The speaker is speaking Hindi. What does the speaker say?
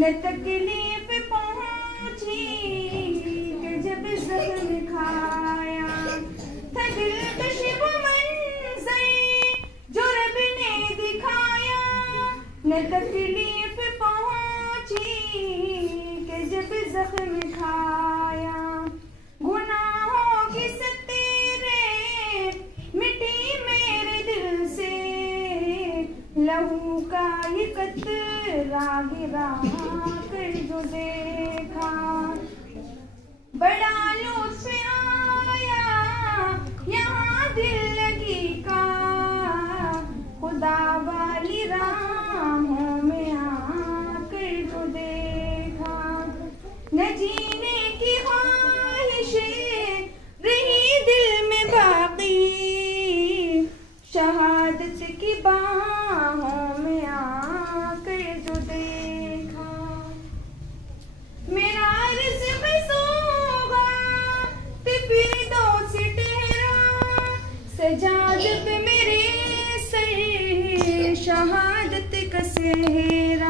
न तकलीफ पहुंची कि जब जख्म खाया था दिलकश वो मंज़र जो रब ने दिखाया। न तकलीफ पहुंची कि जब जख्म खाया गुनाहों की सतीरे मिटी मेरे दिल से लहू का ये कतरा गिरा कर जो देखा बड़ा लुत्फ आया यहाँ दिल लगी का खुदा वाली राहों में आकर जो देखा। न जीने की ख्वाहिश रही दिल में बाकी शहादत की बाहों में आकर जो देखा। मेरा रिज़्क़ सोगा ते फिरदौस ठहरा सजादत मेरे सर शहादत का सेहरा।